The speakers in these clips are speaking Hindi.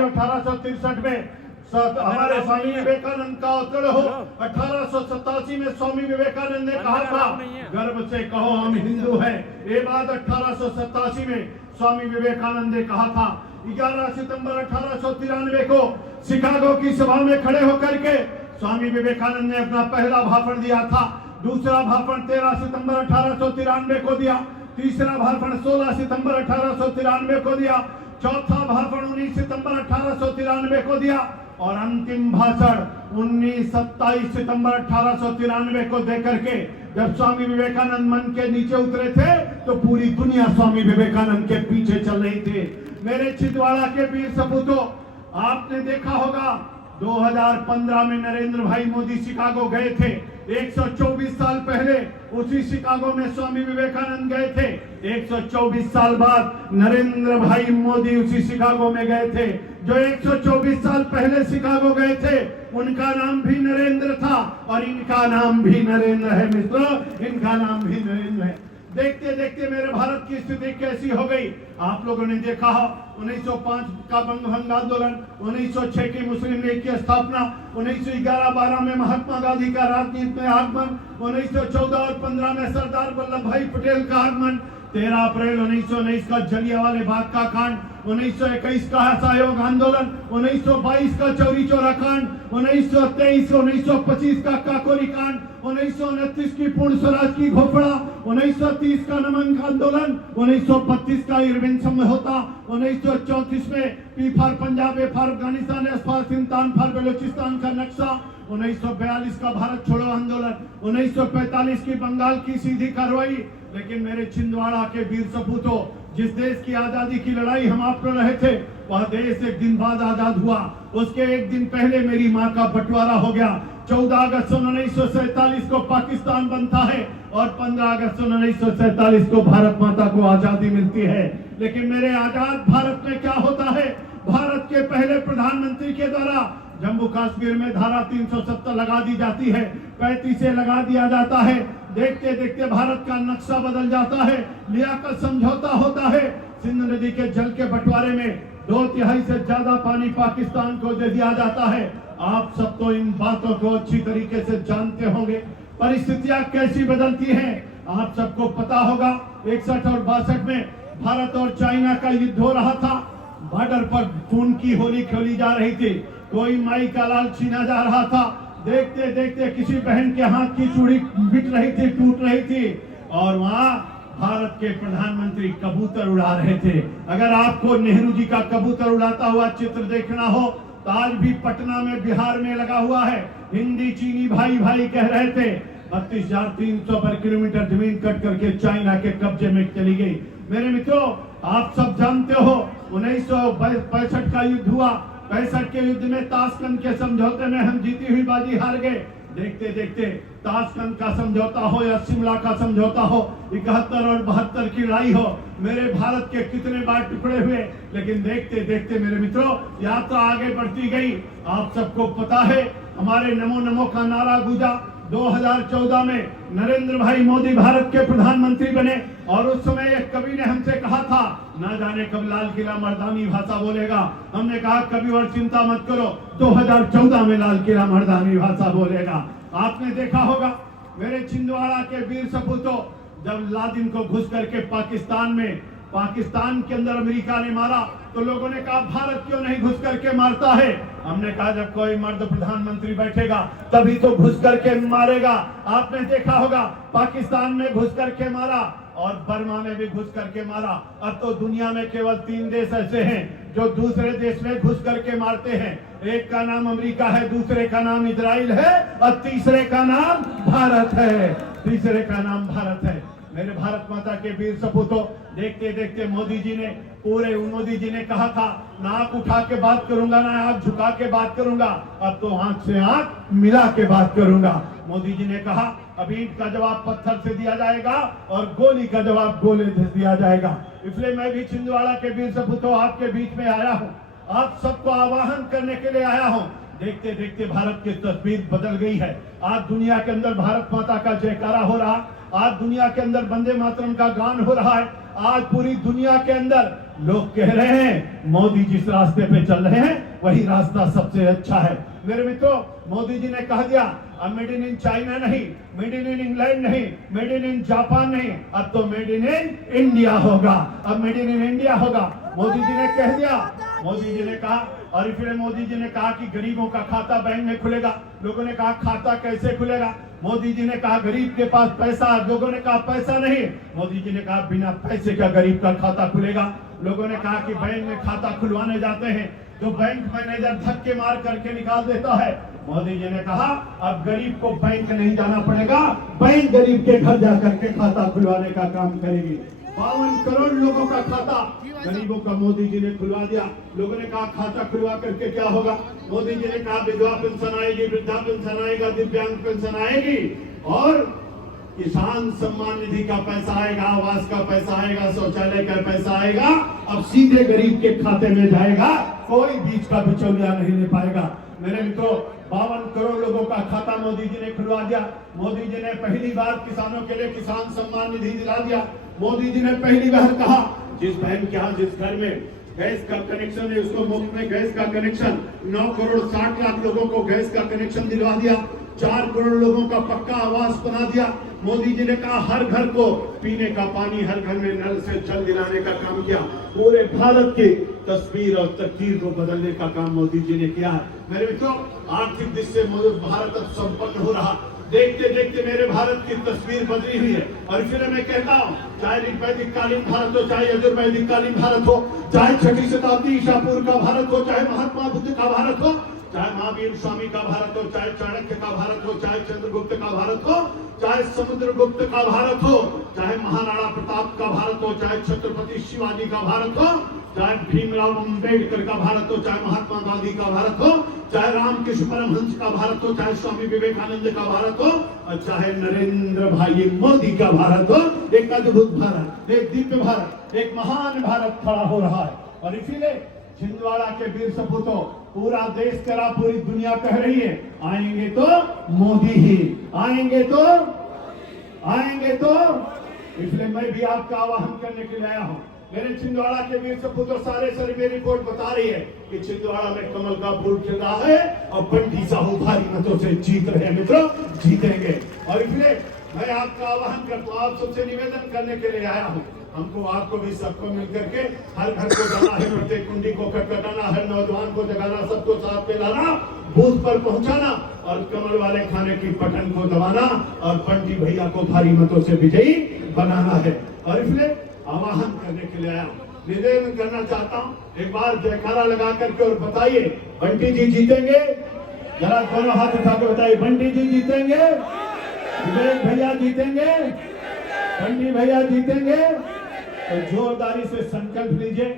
1863 में हमारे स्वामी विवेकानंद का अवतरण हो। 1887 में स्वामी विवेकानंद ने कहा था गर्व से कहो हम हिंदू हैं। ये बात 1887 में स्वामी विवेकानंद ने कहा था। 11 सितंबर 1893 को शिकागो की सभा में खड़े होकर के स्वामी विवेकानंद ने अपना पहला भाषण दिया था। दूसरा भाषण 13 सितंबर 1893 को दिया। तीसरा भाषण 16 सितंबर 1893 को दिया। चौथा भाषण 19 सितंबर 1893 को दिया और अंतिम भाषण 27 सितंबर 1893 को देकर के जब स्वामी विवेकानंद मन के नीचे उतरे थे तो पूरी दुनिया स्वामी विवेकानंद के पीछे चल रही थी। मेरे छिंदवाड़ा के वीर सपूतों, आपने देखा होगा 2015 में नरेंद्र भाई मोदी शिकागो गए थे। 124 साल पहले उसी शिकागो में स्वामी विवेकानंद गए थे। 124 साल बाद नरेंद्र भाई मोदी उसी शिकागो में गए थे। जो 124 साल पहले शिकागो गए थे उनका नाम भी नरेंद्र था और इनका नाम भी नरेंद्र है। मित्रों, इनका नाम भी नरेंद्र है। देखते देखते मेरे भारत की स्थिति कैसी हो गई आप लोगों ने देखा हो। 1905 का बंगभंग आंदोलन, 1906 की मुस्लिम लीग की स्थापना, 1911-12 में महात्मा गांधी का राजनीति में आगमन, 1914 और 15 में सरदार वल्लभ भाई पटेल का आगमन, 13 अप्रैल 1919 का जलियांवाला बाग का कांड, 1921 का असहयोग आंदोलन, 1922 का चौरी चौरा कांड, 1923 1925 का काकोरी कांड, 1929 की पूर्ण स्वराज की घोषणा, 1930 का नमक आंदोलन, 1932 का इरविन समझौता, 1934 में P for Punjab, A for Afghanistan, S for सिंतान फॉर बलूचिस्तान का नक्शा, 1942 का भारत छोड़ो आंदोलन, 1945 की बंगाल की सीधी कार्रवाई। लेकिन मेरे छिंदवाड़ा के वीर सपूतों, जिस देश की आजादी की लड़ाई हम आप लड़ रहे थे वह देश एक दिन बाद आजाद हुआ। उसके एक दिन पहले मेरी माँ का बंटवारा हो गया। 14 अगस्त 1947 को पाकिस्तान बनता है और 15 अगस्त 1947 को भारत माता को आजादी मिलती है। लेकिन मेरे आजाद भारत में क्या होता है? भारत के पहले प्रधानमंत्री के द्वारा जम्मू कश्मीर में धारा 370 लगा दी जाती है, 35 से लगा दिया जाता है। देखते देखते भारत का नक्शा बदल जाता है, लियाकत समझौता होता है। सिंध नदी के जल के बंटवारे में 2/3 से ज्यादा पानी पाकिस्तान को दे दिया जाता है। आप सब तो इन बातों को अच्छी तरीके से जानते होंगे। परिस्थितियां कैसी बदलती हैं आप सबको पता होगा। 61 और 62 में भारत और चाइना का युद्ध हो रहा था। बॉर्डर पर खून की होली खेली जा रही थी। कोई माई का लाल छीना जा रहा था। देखते देखते किसी बहन के हाथ की चूड़ी बिट रही थी, टूट रही थी और वहां भारत के प्रधानमंत्री कबूतर उड़ा रहे थे। अगर आपको नेहरू जी का कबूतर उड़ाता हुआ चित्र देखना हो तो आज भी पटना में, बिहार में लगा हुआ है। हिंदी चीनी भाई भाई कह रहे थे। 32,300 पर किलोमीटर जमीन कट करके चाइना के कब्जे में चली गई। मेरे मित्रों, आप सब जानते हो 1965 का युद्ध हुआ। 65 के युद्ध में ताशकंद के समझौते में हम जीती हुई बाजी हार गए। देखते देखते ताशकंद का समझौता हो या शिमला का समझौता हो, 71 और 72 की लड़ाई हो, मेरे भारत के कितने बार टुकड़े हुए। लेकिन देखते देखते मेरे मित्रों यात्रा आगे बढ़ती गई। आप सबको पता है हमारे नमो नमो का नारा गूंजा। 2014 में नरेंद्र भाई मोदी भारत के प्रधानमंत्री बने और उस समय एक कवि ने हमसे कहा था, ना जाने कब लाल किला मर्दानी भाषा बोलेगा। हमने कहा कवि और चिंता मत करो, 2014 में लाल किला मर्दानी भाषा बोलेगा। आपने देखा होगा मेरे छिंदवाड़ा के वीर सपूतों, जब लादिन को घुस करके पाकिस्तान के अंदर अमेरिका ने मारा तो लोगों ने कहा भारत क्यों नहीं घुस करके मारता है। हमने कहा जब कोई मर्द प्रधानमंत्री बैठेगा तभी तो घुस करके मारेगा। आपने देखा होगा पाकिस्तान में घुस करके मारा और बर्मा में भी घुस करके मारा। अब तो दुनिया में केवल 3 देश ऐसे हैं जो दूसरे देश में घुस करके मारते हैं। एक का नाम अमेरिका है, दूसरे का नाम इजराइल है और तीसरे का नाम भारत है। मेरे भारत माता के वीर सपूतों, देखते देखते मोदी जी ने कहा था नाक उठा के बात करूंगा, ना आंख झुका के बात करूंगा, अब तो आंख से आंख मिला के बात करूंगा। मोदी जी ने कहा अब ईंट का जवाब पत्थर से दिया जाएगा और गोली का जवाब गोले से दिया जाएगा। इसलिए मैं भी छिंदवाड़ा के वीर सपूतों आपके बीच में आया हूँ, आप सबको आह्वान करने के लिए आया हूँ। देखते देखते भारत की तस्वीर बदल गई है। आज दुनिया के अंदर भारत माता का जयकारा हो रहा। आज दुनिया के अंदर वंदे मातरम का गान हो रहा है। आज पूरी दुनिया के अंदर लोग कह रहे हैं मोदी जिस रास्ते पे चल रहे हैं वही रास्ता सबसे अच्छा है। मेरे मित्रों, मोदी जी ने कह दिया अब मेड इन चाइना नहीं, मेड इन इंग्लैंड नहीं, मेड इन जापान नहीं, अब तो मेड इन इंडिया होगा, अब मेड इन इंडिया होगा। मोदी जी ने कह दिया, मोदी जी ने कहा। और फिर मोदी जी ने कहा कि गरीबों का खाता बैंक में खुलेगा। लोगों ने कहा खाता कैसे खुलेगा? मोदी जी ने कहा गरीब के पास पैसा, लोगों ने कहा पैसा नहीं। मोदी जी ने कहा बिना पैसे का गरीब का खाता खुलेगा। लोगों ने कहा कि बैंक में खाता खुलवाने जाते हैं तो बैंक मैनेजर धक्के मार करके निकाल देता है। मोदी जी ने कहा अब गरीब को बैंक नहीं जाना पड़ेगा, बैंक गरीब के घर जाकर के खाता खुलवाने का काम करेगी। 52 करोड़ लोगों का खाता गरीबों का मोदी जी ने खुलवा दिया। लोगों ने कहा खाता खुलवा करके क्या होगा? मोदी जी ने कहा विधवा पेंशन आएगी, वृद्धा पेंशन आएगा, दिव्यांग पेंशन आएगी और किसान सम्मान निधि का पैसा आएगा, आवास का पैसा आएगा, शौचालय का पैसा आएगा। अब सीधे गरीब के खाते में जाएगा, कोई बीच का बिचौलिया नहीं ले पाएगा। मेरे मित्रों, 52 करोड़ लोगों का खाता मोदी जी ने खुलवा दिया। मोदी जी ने पहली बार किसानों के लिए किसान सम्मान निधि दिला दिया। मोदी जी ने पहली बार कहा जिस बहन के यहाँ जिस घर में गैस का कनेक्शन है उसको मुफ्त में गैस का कनेक्शन, 9 करोड़ 60 लाख लोगों को गैस का कनेक्शन दिलवा दिया। 4 करोड़ लोगों का पक्का आवास बना दिया। मोदी जी ने कहा हर घर को पीने का पानी, हर घर में नल से जल दिलाने का काम किया। पूरे भारत की तस्वीर और तकदीर को बदलने का काम मोदी जी ने किया है। मेरे मित्रों, आर्थिक दृष्टि से भारत अब संपन्न हो रहा। देखते देखते मेरे भारत की तस्वीर बदली हुई है। और फिर मैं कहता हूँ चाहे ऋग्वैदिक कालीन भारत हो, चाहे यजुर्वैदिक कालीन भारत हो, चाहे 6वीं शताब्दी ईसा पूर्व का भारत हो, चाहे महात्मा बुद्ध का भारत हो, चाहे महावीर स्वामी का भारत हो, चाहे चाणक्य का भारत हो, चाहे चंद्रगुप्त का भारत हो, चाहे समुद्रगुप्त का भारत हो, चाहे महाराणा प्रताप का भारत हो, चाहे छत्रपति शिवाजी का भारत हो, चाहे भीमराव अम्बेडकर का भारत हो, चाहे महात्मा गांधी का भारत हो, चाहे रामकृष्ण परमहंस का भारत हो, चाहे स्वामी विवेकानंद का भारत हो और चाहे नरेंद्र भाई मोदी का भारत हो। एक अद्भुत भारत, एक दिव्य भारत, एक महान भारत खड़ा हो रहा है। और इसीलिए छिंदवाड़ा के वीर सपूतों, पूरा देश करा, पूरी दुनिया कह रही है आएंगे तो मोदी ही, आएंगे तो इसलिए मैं भी आपका आह्वान करने के लिए आया हूँ। मेरे छिंदवाड़ा के वीर सपूतों, सारे सर्वे रिपोर्ट बता रही है कि छिंदवाड़ा में कमल का फूल खिल रहा है और बंटी साहू भारी मतों से जीत रहे हैं। मित्रों, जीतेंगे। और इसलिए मैं आपका आह्वान करता हूँ, आप सबसे निवेदन करने के लिए आया हूँ। हमको आपको भी सबको मिलकर के हर घर को जाना है, प्रत्येक कुंडी को खटखटाना, हर नौजवान को जगाना, सबको साथ पे लाना, बूथ पर पहुंचाना और कमल वाले खाने की बटन को दबाना और बंटी भैया को भारी मतों से विजयी बनाना है। और इसलिए आह्वान करने के लिए आया हूँ, निवेदन करना चाहता हूँ, एक बार जयकारा लगा करके और बताइए बंटी जी जीतेंगे। जरा दोनों हाथ उठा के बताइए बंटी जी जीतेंगे, विवेक भैया जीतेंगे, बंटी भैया जीतेंगे। तो जोरदारी से संकल्प लीजिए।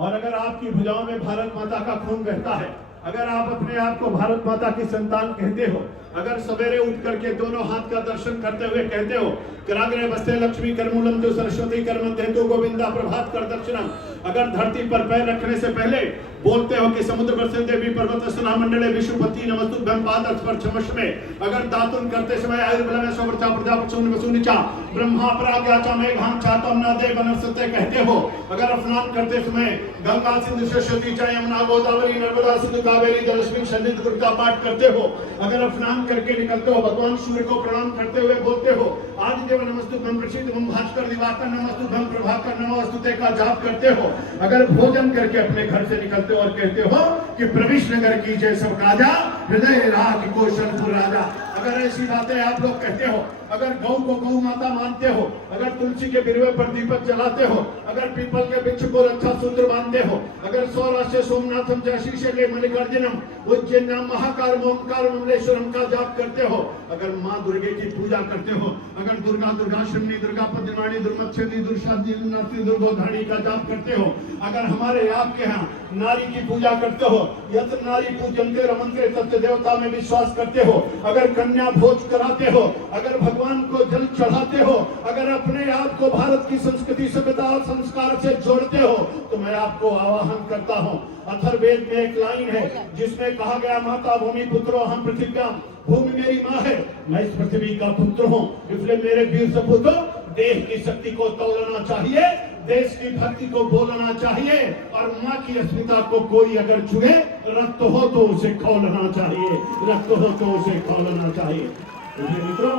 और अगर आपकी भुजाओं में भारत माता का खून बहता है, अगर आप अपने आप को भारत माता की संतान कहते हो, अगर सवेरे उठ करके दोनों हाथ का दर्शन करते हुए कहते हो कराग्रे बस्ते लक्ष्मी करमूलम जो सरस्वती करमध्येतु गोविंदा प्रभात कर दर्शनम, अगर धरती पर पैर रखने से पहले बोलते हो कि समुद्र वर्षे देवी पर्वत स्ना मंडले विश्वपति नमस्तुभ्यं पाद स्पर्श में, अगर दातुन करते समय आयुर्बल में सोवरचा प्रजापति वसुनिचा ब्रह्मा पराज्ञाचा मेघां चातम न दे बनस्ते कहते हो, अगर स्नान करते समय गंगा सिंधु सरस्वती च यमुना गोदावरी नर्मदा सिंधु कावेरी जलस्मिन् सन्निधिं का पाठ करते हो, अगर स्नान करके निकलते हो भगवान सूर्य को प्रणाम करते हुए बोलते हो आदिदेव नमस्तुभ्यं प्रसिद्धं भास्कर दिवाकर नमस्तुभ्यं प्रभाकर नमोस्तुते का जाप करते हो, अगर भोजन करके अपने घर से निकलते हो और कहते हो कि प्रविष्ट नगर की जय सब काजा हृदय राग कौशलपुर राजा, अगर ऐसी बातें आप लोग कहते हो, अगर गौ को गौ माता मानते हो, अगर तुलसी के बिरवे पर दीपक जलाते हो, अगर पीपल के वृक्ष को रक्षा सूत्र बांधते हो, अगर सौराष्ट्र सोमनाथम जयशीशले मल्लिकार्जुनम उज्जैन महाकाल ओंकार ममलेश्वरम का जाप करते हो, अगर माँ दुर्गे की पूजा करते हो, अगर दुर्गा दुर्गा शमनी दुर्गा पद्माणी दुर्मक्षिणी दुर्शादी दुर्गोधानी का जाप करते हो, अगर हमारे आपके यहाँ नारी की पूजा करते हो, यत्र नारी पूजनते रमनते तत्व देवता में विश्वास करते हो, अगर कन्या भोज कराते हो, अगर भगवान को जल चढ़ाते हो, अगर अपने आप को भारत की संस्कृति सभ्यता और संस्कार से जोड़ते हो, तो मैं आपको आह्वान करता हूँ। अथर्ववेद में एक लाइन है जिसमें कहा गया माता भूमि पुत्रो हम पृथिव्याम भूमि मेरी माँ है, मैं इस पृथ्वी का पुत्र हूँ। इसलिए मेरे वीर सपूतों, देश की शक्ति को तोड़ना चाहिए, देश की भक्ति को बोलना चाहिए, और माँ की अस्मिता को कोई अगर छुए, रक्त हो तो उसे खोलना चाहिए, रक्त हो तो उसे खोलना चाहिए। इसलिए मित्रों,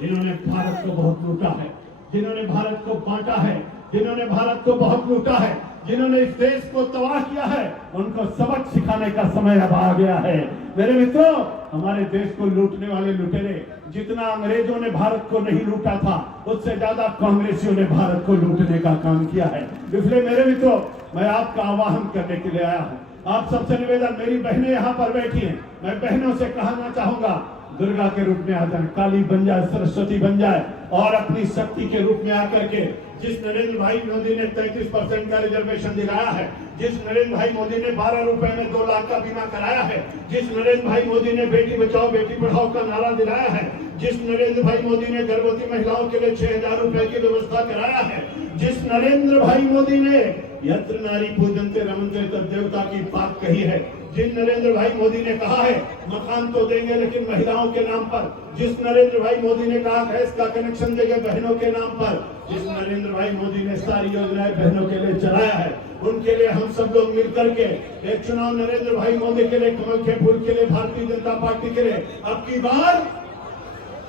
जिन्होंने भारत को बहुत लूटा है, जिन्होंने भारत को बांटा है, जिन्होंने भारत को बहुत लूटा है, जिन्होंने इस देश को तबाह किया है, उनको सबक सिखाने का समय अब आ गया है। मेरे मित्रों, हमारे देश को लूटने वाले लुटेरे, जितना अंग्रेजों ने भारत को नहीं लूटा था, उससे ज्यादा कांग्रेसियों ने भारत को लूटने का काम किया है। इसलिए मेरे मित्रों, मैं आपका आह्वान करने के लिए आया हूँ। आप सबसे निवेदन, मेरी बहनें यहाँ पर बैठी हैं, मैं बहनों से कहना चाहूंगा, दुर्गा के रूप में आ जाए, काली बन जाए, सरस्वती बन जाए, और अपनी शक्ति के रूप में आकर के, जिस नरेंद्र भाई मोदी ने 33% का रिजर्वेशन दिलाया है, जिस नरेंद्र भाई मोदी ने 12 रुपए में 2 लाख का बीमा कराया है, जिस नरेंद्र भाई मोदी ने बेटी बचाओ बेटी पढ़ाओ का नारा दिलाया है, जिस नरेंद्र भाई मोदी ने गर्भवती महिलाओं के लिए 6,000 रुपए की व्यवस्था कराया है, जिस नरेंद्र भाई मोदी ने यत्र नारी पूजनते रमनते तद देवता की बात कही है, जिस नरेंद्र भाई मोदी ने कहा है मकान तो देंगे लेकिन महिलाओं के नाम पर, जिस नरेंद्र भाई मोदी ने कहा गैस का कनेक्शन देंगे बहनों के नाम पर, जिस नरेंद्र भाई मोदी ने सारी योजनाएं बहनों के लिए चलाया है, उनके लिए हम सब लोग मिल करके एक चुनाव नरेंद्र भाई मोदी के लिए, कमल के फूल के लिए, भारतीय जनता पार्टी के लिए, अब की बार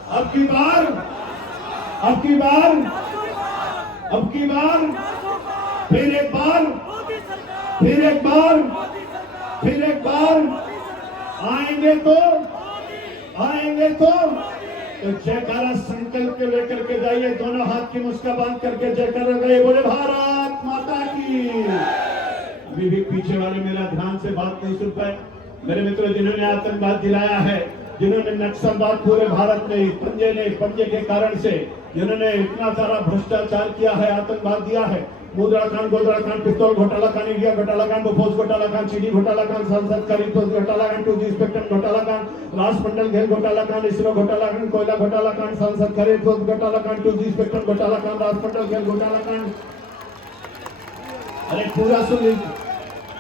अब की बार अब की बार अब की बार फिर एक बार फिर एक बार फिर एक बार आएंगे तो जयकारा संकल्प के लेकर के जाइए, दोनों हाथ की मुस्का बांध करके जयकारा गए, बोले भारत माता की। अभी भी पीछे वाले मेरा ध्यान से बात नहीं सुन पाए। मेरे मित्रों, जिन्होंने आतंकवाद दिलाया है, जिन्होंने नक्सलवाद पूरे भारत में पंजे के कारण से जिन्होंने इतना सारा भ्रष्टाचार किया है, आतंकवाद दिया है, मुद्राकांड, गोदराकांड, पिस्तौल घोटाला कांड, इंडिया घोटाला कांड, बोफोर्स घोटाला कांड, चीनी घोटाला कांड, सांसद खरीद घोटाला कांड, 2G स्पेक्ट्रम घोटाला कांड, राष्ट्रमंडल खेल घोटाला कांड, इसरो घोटाला कांड, कोयला घोटाला कांड, सांसद खरीद घोटाला कांड, 2G स्पेक्ट्रम घोटाला कांड, राष्ट्रमंडल खेल घोटाला कांड। अरे पूरा सुन लीजिए,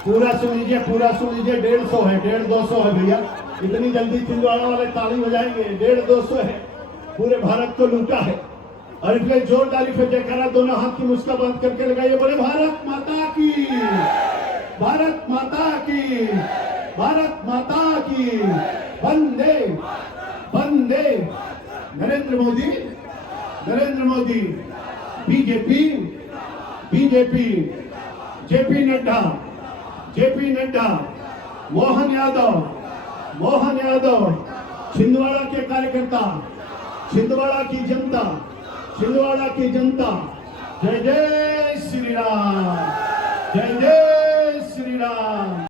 पूरा सुन लीजिए, पूरा सुन लीजिए। 150 है, 150 है भैया, इतनी जल्दी छिंदवाड़ा वाले ताली बजाएंगे? 150 है, पूरे भारत को लूटा है। और इसलिए जोरदारी से जयकारा दोनों हाथ की मुस्का बंद करके लगाइए, बोले भारत माता की, भारत माता की, भारत माता की, वंदे वंदे। Narendra Modi, Narendra Modi, BJP, BJP, JP Nadda, JP Nadda, Mohan Yadav, Mohan Yadav, Chhindwara के कार्यकर्ता, छिंदवाड़ा की जनता, छिंदवाड़ा की जनता, जय जय श्री राम, जय जय